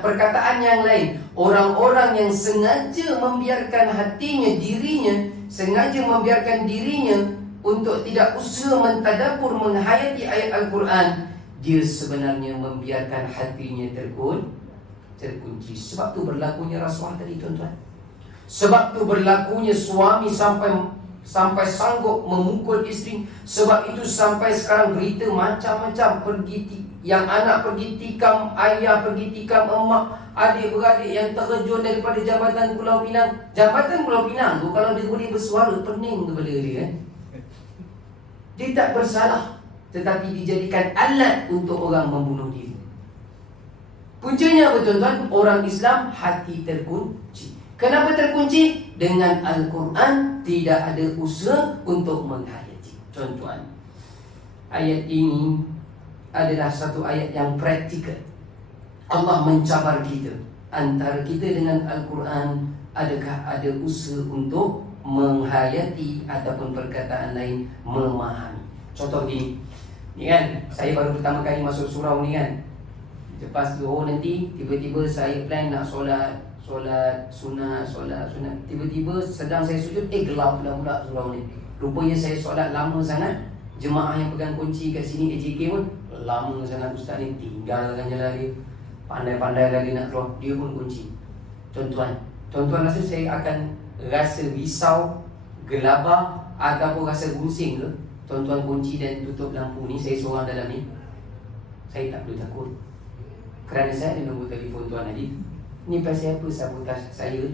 perkataan yang lain, orang-orang yang sengaja membiarkan hatinya, dirinya, sengaja membiarkan dirinya untuk tidak usaha mentadabbur, menghayati ayat Al-Quran, dia sebenarnya membiarkan hatinya terkunci. Sebab tu berlakunya rasuah tadi, tuan-tuan. Sebab tu berlakunya suami sampai sanggup memukul isteri. Sebab itu sampai sekarang berita macam-macam, yang anak pergi tikam ayah, pergi tikam emak, adik-beradik yang terjun daripada Jabatan Pulau Pinang. Jabatan Pulau Pinang tu kalau dia boleh bersuara, pening kepala dia kan. Dia tak bersalah, tetapi dijadikan alat untuk orang membunuh diri. Puncanya apa, tuan-tuan? Orang Islam hati terkunci. Kenapa terkunci? Dengan Al-Quran tidak ada usaha untuk menghayati. Tuan-tuan, ayat ini adalah satu ayat yang praktikal. Allah mencabar kita. Antara kita dengan Al-Quran, adakah ada usaha untuk menghayati, ataupun perkataan lain, memahami? Contoh begini, ni kan, saya baru pertama kali masuk surau ni kan. Lepas tu, nanti tiba-tiba saya plan nak solat sunat. Tiba-tiba sedang saya sujud, gelap pula surau ni. Rupanya saya solat lama sangat. Jemaah yang pegang kunci kat sini, AJK pun lama sangat. Ustaz ni tinggalkan jalan dia, pandai-pandai lagi nak keluar, dia pun kunci. Tuan-tuan rasa saya akan rasa risau, gelabah, ataupun rasa pusing ke? Tuan-tuan kunci dan tutup lampu ni, saya seorang dalam ni, saya tak perlu takut. Kerana saya ada nombor telefon Tuan Adif. Ni pasal apa sabotase saya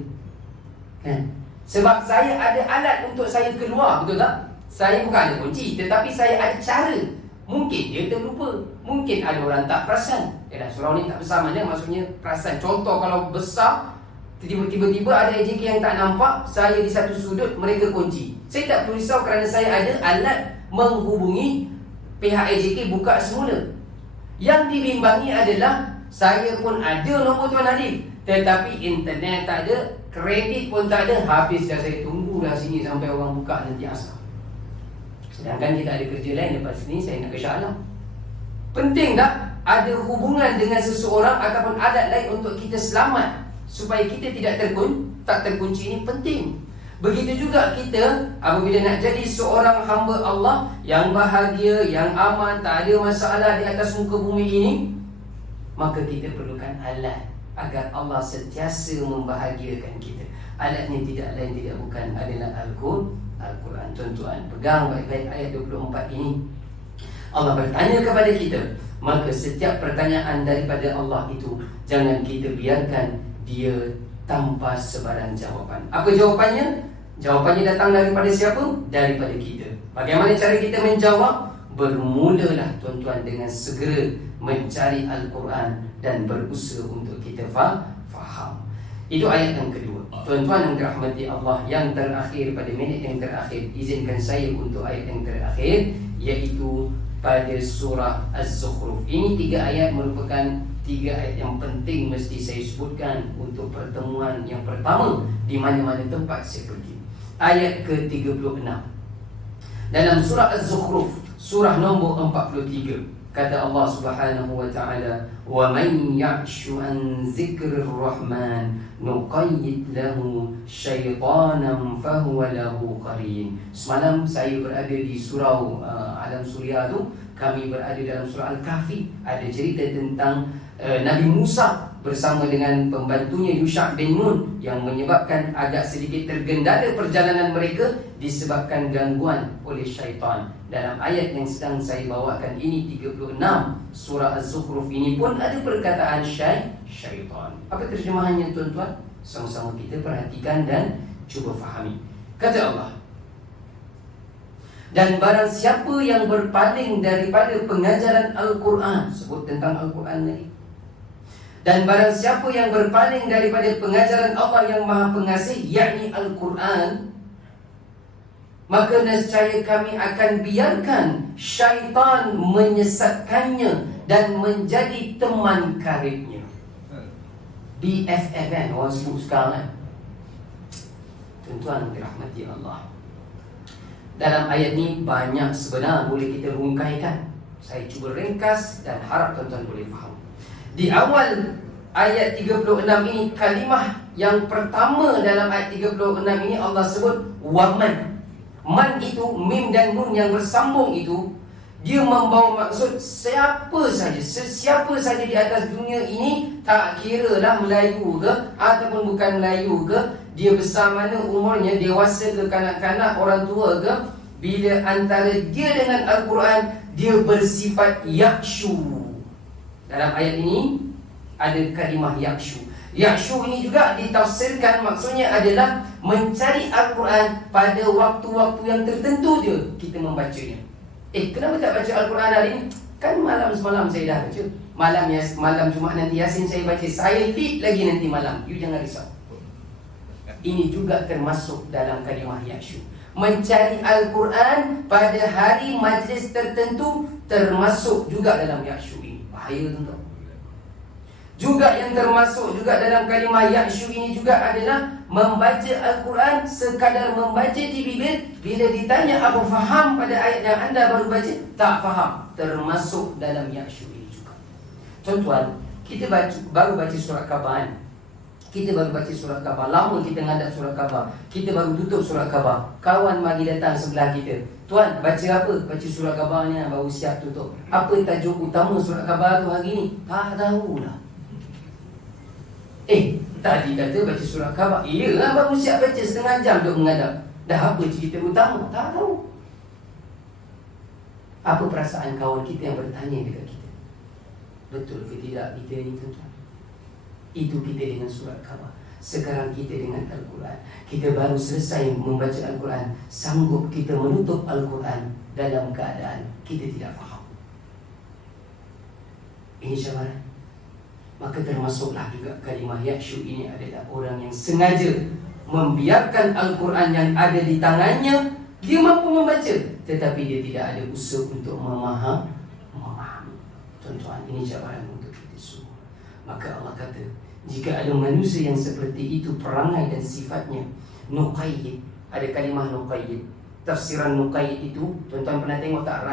kan? Sebab saya ada alat untuk saya keluar, betul tak? Saya bukan ada kunci, tetapi saya ada cara. Mungkin dia terlupa, mungkin ada orang tak perasan. Surau ni tak besar mana, maksudnya perasan. Contoh kalau besar, tiba-tiba ada AJK yang tak nampak, saya di satu sudut, mereka kunci. Saya tak perlu risau kerana saya ada alat menghubungi pihak AJK buka semula. Yang dibimbangi adalah saya pun ada nombor Tuan Adif, tetapi internet tak ada, kredit pun tak ada. Habis dah, saya tunggu dah sini sampai orang buka nanti asal. Sedangkan kita ada kerja lain lepas sini, saya nak ke Shah Alam. Penting tak ada hubungan dengan seseorang ataupun alat lain untuk kita selamat, supaya kita tidak terkunci. Ini penting. Begitu juga kita apabila nak jadi seorang hamba Allah yang bahagia, yang aman, tak ada masalah di atas muka bumi ini, maka kita perlukan alat agar Allah sentiasa membahagiakan kita. Alatnya tidak lain tidak bukan adalah Al-Quran. Tuan-tuan, pegang baik-baik ayat 24 ini. Allah bertanya kepada kita, maka setiap pertanyaan daripada Allah itu jangan kita biarkan dia tanpa sebarang jawapan. Apa jawapannya? Jawapannya datang daripada siapa? Daripada kita. Bagaimana cara kita menjawab? Bermulalah tuan-tuan dengan segera mencari Al-Quran dan berusaha untuk kita faham. Itu ayat yang kedua. Tuan-tuan yang dirahmati Allah, yang terakhir pada minit yang terakhir, izinkan saya untuk ayat yang terakhir, iaitu pada surah Az-Zukhruf. Ini 3 ayat merupakan 3 ayat yang penting mesti saya sebutkan untuk pertemuan yang pertama di mana-mana tempat saya pergi. Ayat ke-36 dalam surah Az-Zukhruf, surah nombor 43, kata Allah Subhanahu wa taala, "Wa man ya'shu an dzikrir rahman nuqayyid lahu syaitanan fahuwa lahu qarin." Semalam saya berada di surau Alam Suria tu, kami berada dalam surah Al-Kahfi. Ada cerita tentang Nabi Musa bersama dengan pembantunya Yusha' bin Nun yang menyebabkan agak sedikit tergendala perjalanan mereka disebabkan gangguan oleh syaitan. Dalam ayat yang sedang saya bawakan ini 36 surah Az-Zukhruf ini pun ada perkataan syaitan. Apa terjemahannya tuan-tuan? Sama-sama kita perhatikan dan cuba fahami. Kata Allah, dan barang siapa yang berpaling daripada pengajaran Al-Quran, sebut tentang Al-Quran tadi. Dan barang siapa yang berpaling daripada pengajaran Allah yang Maha Pengasih, yakni Al-Quran, maka nescaya kami akan biarkan syaitan menyesatkannya dan menjadi teman karibnya. BFF kan orang sebut sekarang kan. Tuan-tuan dirahmati Allah, dalam ayat ni banyak sebenarnya boleh kita rungkaikan. Saya cuba ringkas dan harap tuan-tuan boleh faham. Di awal ayat 36 ini, kalimah yang pertama dalam ayat 36 ini Allah sebut waman. Man itu, mim dan nun yang bersambung itu, dia membawa maksud siapa saja, sesiapa saja di atas dunia ini, tak kira lah Melayu ke ataupun bukan Melayu ke, dia besar mana umurnya, dewasa ke kanak-kanak, orang tua ke, bila antara dia dengan Al-Quran, dia bersifat yakshu. Dalam ayat ini ada kalimah yakshu. Yakshu ini juga ditafsirkan maksudnya adalah mencari Al-Quran pada waktu-waktu yang tertentu dia kita membacanya. Kenapa tak baca Al-Quran hari ini? Kan malam semalam saya dah baca. Malam Jumaat nanti Yasin saya baca. Saya lead lagi nanti malam. You jangan risau. Ini juga termasuk dalam kalimah yakshu. Mencari Al-Quran pada hari majlis tertentu termasuk juga dalam yakshu ini. Bahaya tuan-tuan. Juga yang termasuk juga dalam kalimah yakshu ini juga adalah membaca Al-Quran sekadar membaca di bibir. Bila ditanya apa faham pada ayat yang anda baru baca, tak faham, termasuk dalam yakshu ini juga. Tuan-tuan, kita baru baca surat Khabar. Kita baru baca surat Khabar. Lama kita ngadap surat Khabar. Kita baru tutup surat Khabar. Kawan mari datang sebelah kita. Tuan, baca apa? Baca surat Khabar ni, baru siap tutup. Apa tajuk utama surat Khabar tu hari ni? Tak tahulah. Tadi kata baca surat Khabar. Iyalah, baru siap baca setengah jam duk menghadap. Dah apa cerita utama? Tak tahu. Apa perasaan kawan kita yang bertanya dekat kita? Betul ke tidak kita ni tuan-tuan? Itu kita dengan surat Khabar. Sekarang kita dengan Al-Quran. Kita baru selesai membaca Al-Quran. Sanggup kita menutup Al-Quran dalam keadaan kita tidak faham. Ini cabaran. Maka termasuklah juga kalimah yakshu ini adalah orang yang sengaja membiarkan Al-Quran yang ada di tangannya. Dia mampu membaca, tetapi dia tidak ada usaha untuk memahami. Tuan-tuan, ini cabaran untuk kita semua. Maka Allah kata, jika ada manusia yang seperti itu perangai dan sifatnya, nuqayyid. Ada kalimah nuqayyid. Tafsiran nuqayyid itu, tuan-tuan pernah tengok tak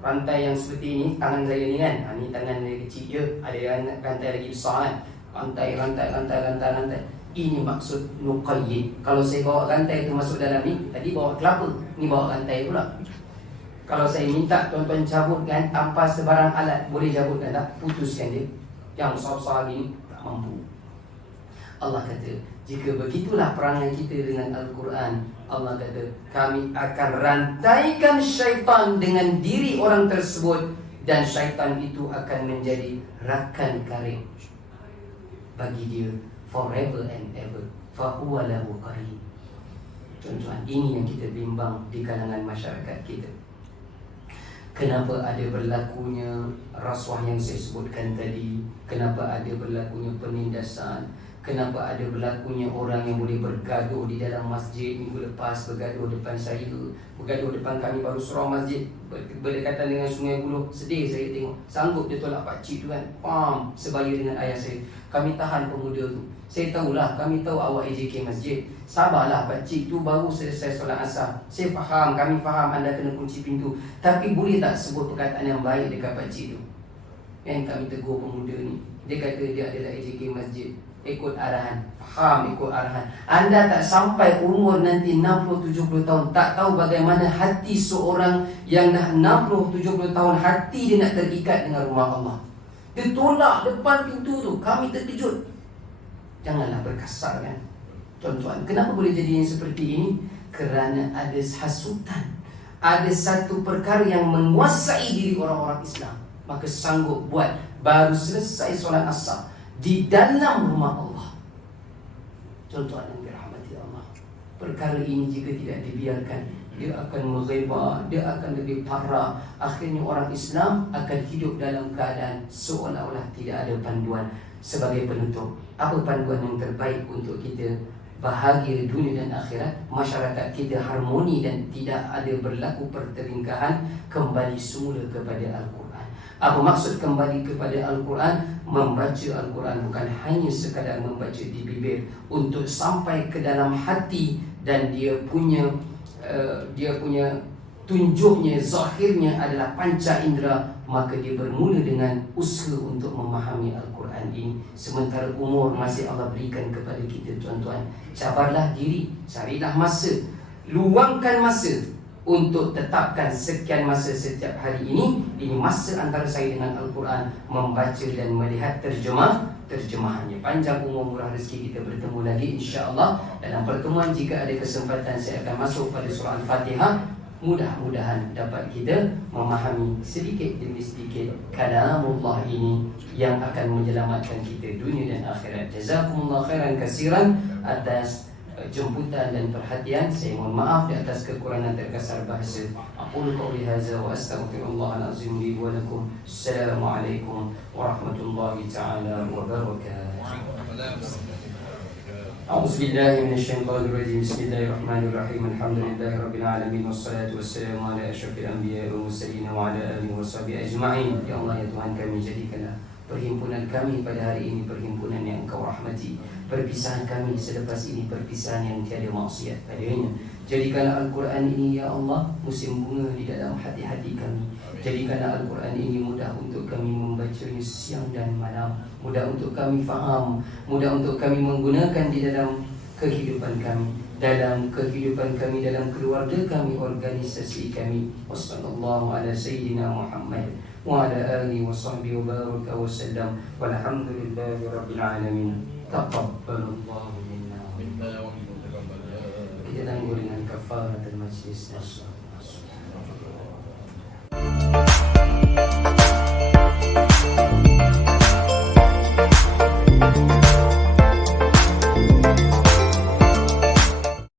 rantai yang seperti ini, tangan saya ni kan, ni tangan saya kecil je, ada rantai lagi besar kan, rantai. Ini maksud nuqayyid. Kalau saya bawa rantai itu masuk dalam ni, tadi bawa kelapa, ni bawa rantai pula. Kalau saya minta tuan-tuan cabutkan tanpa sebarang alat, boleh cabutkan tak? Putuskan dia. Yang besar-besar gini tak mampu. Allah kata, jika begitulah perangai kita dengan Al-Quran, Allah kata, kami akan rantaikan syaitan dengan diri orang tersebut, dan syaitan itu akan menjadi rakan karib bagi dia. forever and ever. Fahuwa lahu qarin. Tuan-tuan, ini yang kita bimbang di kalangan masyarakat kita. Kenapa ada berlakunya rasuah yang saya sebutkan tadi? Kenapa ada berlakunya penindasan? Kenapa ada berlakunya orang yang boleh bergaduh di dalam masjid? Minggu lepas bergaduh depan saya, bergaduh depan kami baru surau masjid, berdekatan dengan Sungai Buloh. Sedih saya tengok. Sanggup dia tolak pakcik tu kan, pam, sebaya dengan ayah saya. Kami tahan pemuda tu. Saya tahulah, kami tahu awak AJK masjid. Sabarlah, pakcik tu baru selesai solat asar. Saya faham, kami faham anda kena kunci pintu. Tapi boleh tak sebut perkataan yang baik dekat pakcik tu? Yang kami tegur pemuda ni. Dia kata dia adalah AJK masjid. Ikut arahan. Faham, ikut arahan. Anda tak sampai umur nanti 60-70 tahun, tak tahu bagaimana hati seorang yang dah 60-70 tahun, hati dia nak terikat dengan rumah Allah. Dia tolak depan pintu tu. Kami terkejut. Janganlah berkasar kan, tuan-tuan. Kenapa boleh jadi yang seperti ini? Kerana ada hasutan, ada satu perkara yang menguasai diri orang-orang Islam, maka sanggup buat. Baru selesai solat asar di dalam rumah Allah. Tuan-tuan yang dirahmati Allah, perkara ini jika tidak dibiarkan, dia akan menghebah, dia akan lebih parah. Akhirnya orang Islam akan hidup dalam keadaan seolah-olah tidak ada panduan. Sebagai penutup, apa panduan yang terbaik untuk kita bahagia dunia dan akhirat? Masyarakat kita harmoni dan tidak ada berlaku pertelingkahan. Kembali semula kepada Al-Quran. Apa maksud kembali kepada Al-Quran? Membaca Al-Quran bukan hanya sekadar membaca di bibir, untuk sampai ke dalam hati, dan dia punya tunjuknya, zahirnya adalah panca indera. Maka dia bermula dengan usaha untuk memahami Al-Quran ini. Sementara umur masih Allah berikan kepada kita, tuan-tuan. Cabarlah diri, carilah masa, luangkan masa untuk tetapkan sekian masa setiap hari ini. Ini masa antara saya dengan Al-Quran, membaca dan melihat terjemahannya. Panjang umur, murah rezeki, kita bertemu lagi insya-Allah dalam pertemuan. Jika ada kesempatan, saya akan masuk pada surah Al-Fatihah. Mudah-mudahan dapat kita memahami sedikit demi sedikit kalamullah ini yang akan menyelamatkan kita dunia dan akhirat. Jazakumullah khairan katsiran atas jemputan dan perhatian. Saya mohon maaf di atas kekurangan terkasar bahasa. Aqulu qawli hadza wa astaghfirullahal azim li wa lakum. Assalamualaikum warahmatullahi taala wabarakatuh. أعوذ بالله من الشيطان الرجيم. بسم الله الرحمن الرحيم. الحمد لله رب العالمين والصلاة والسلام على أشرف الأنبياء والمرسلين وعلى آله وصحبه أجمعين. Ya Allah, ya Tuhan kami, jadikanlah perhimpunan kami pada hari ini perhimpunan yang Engkau rahmati. Perpisahan kami selepas ini perpisahan yang tiada maksiat padanya. Jadikanlah Al-Quran ini, ya Allah, musim bunga di dalam hati-hati kami. Jadikanlah Al-Quran ini mudah untuk kami membacanya siang dan malam, mudah untuk kami faham, mudah untuk kami menggunakan di dalam kehidupan kami, dalam kehidupan kami, dalam keluarga kami, organisasi kami. Wassallallahu ala sayyidina Muhammad wa ala alihi wa sahbihi wa baraka wa sallam. Walhamdulillahi rabbil alamin. Taqabbalallahu minna. Kita tangguh dengan kafaratul majlis.